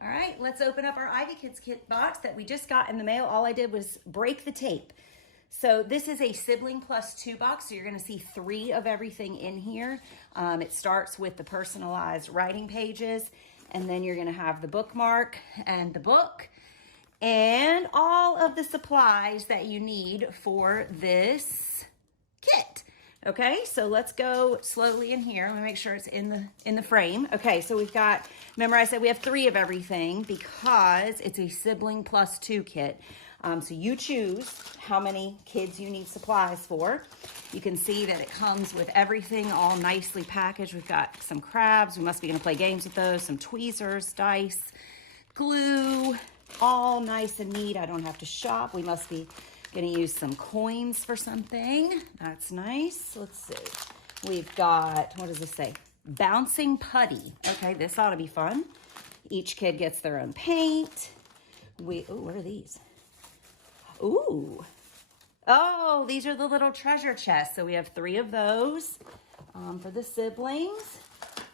All right, let's open up our Ivy Kids kit box that we just got in the mail. All I did was break the tape. So this is a sibling plus 2 box, so you're gonna see 3 of everything in here. It starts with the personalized writing pages, and then you're gonna have the bookmark and the book, and all of the supplies that you need for this kit. Okay, so let's go slowly in here. Let me make sure it's in the frame. Okay, so we've got, remember I said we have 3 of everything because it's a sibling plus 2 kit. So you choose how many kids you need supplies for. You can see that it comes with everything all nicely packaged. We've got some crabs. We must be gonna play games with those, some tweezers, dice, glue, all nice and neat. I don't have to shop. We must be gonna use some coins for something. That's nice. Let's see. We've got, what does this say? Bouncing putty. Okay, this ought to be fun. Each kid gets their own paint. Ooh, what are these? Ooh. Oh, these are the little treasure chests. So we have 3 of those for the siblings.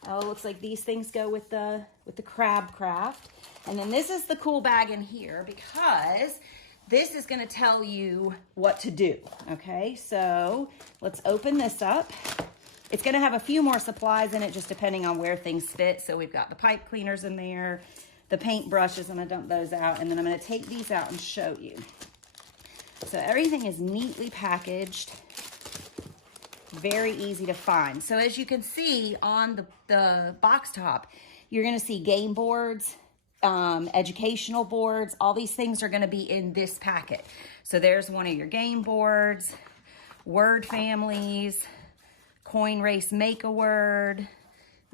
Oh, it looks like these things go with the crab craft. And then this is the cool bag in here because this is gonna tell you what to do, okay? So let's open this up. It's gonna have a few more supplies in it just depending on where things fit. So we've got the pipe cleaners in there, the paint brushes, I'm gonna dump those out, and then I'm gonna take these out and show you. So everything is neatly packaged, very easy to find. So as you can see on the box top, you're gonna see game boards, educational boards, all these things are gonna be in this packet. So there's one of your game boards, word families, coin race, make a word.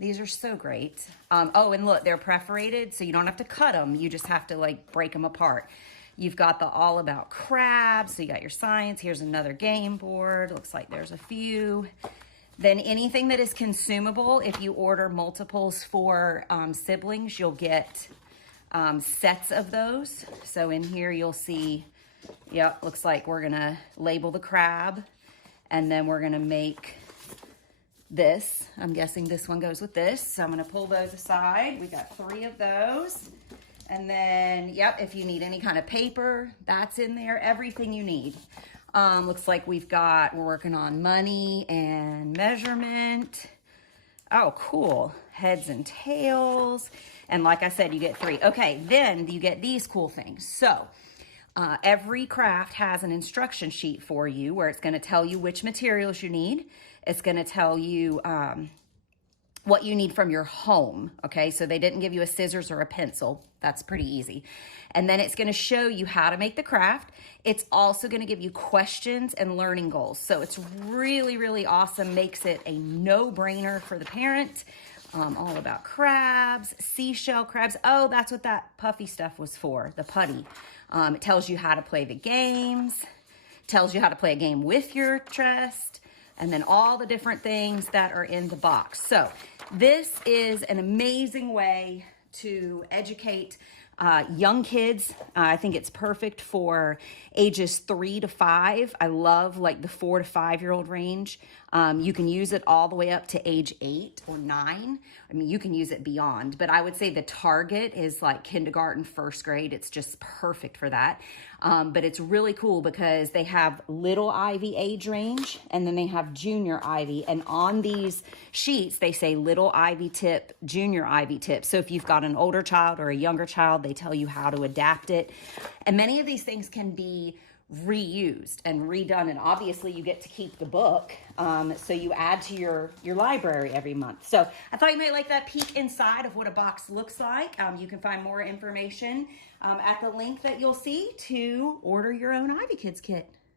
These are so great. Oh, and look, they're perforated, so you don't have to cut them. You just have to like break them apart. You've got the all about crabs, so you got your science. Here's another game board. Looks like there's a few. Then anything that is consumable, if you order multiples for siblings, you'll get sets of those. So in here you'll see, yep, looks like we're gonna label the crab, and then we're gonna make this. I'm guessing this one goes with this. So I'm gonna pull those aside. We got 3 of those. And then, yep, if you need any kind of paper, that's in there, everything you need. Looks like we're working on money and measurement. Oh, cool. Heads and tails. And like I said, you get 3. Okay, then you get these cool things. So every craft has an instruction sheet for you where it's gonna tell you which materials you need. It's gonna tell you what you need from your home, okay? So they didn't give you a scissors or a pencil. That's pretty easy. And then it's gonna show you how to make the craft. It's also gonna give you questions and learning goals. So it's really, really awesome. Makes it a no-brainer for the parent. All about crabs, seashell crabs. Oh, that's what that puffy stuff was for, the putty. It tells you how to play the games, tells you how to play a game with your chest, and then all the different things that are in the box. So this is an amazing way to educate young kids. I think it's perfect for ages 3 to 5. I love like the 4 to 5-year-old range. You can use it all the way up to age 8 or 9. I mean, you can use it beyond, but I would say the target is like kindergarten, 1st grade. It's just perfect for that. But it's really cool because they have little Ivy age range and then they have junior Ivy. And on these sheets, they say little Ivy tip, junior Ivy tip. So if you've got an older child or a younger child, they tell you how to adapt it. And many of these things can be reused and redone, and obviously you get to keep the book, so you add to your library every month. So I thought you might like that peek inside of what a box looks like. You can find more information at the link that you'll see to order your own Ivy Kids kit.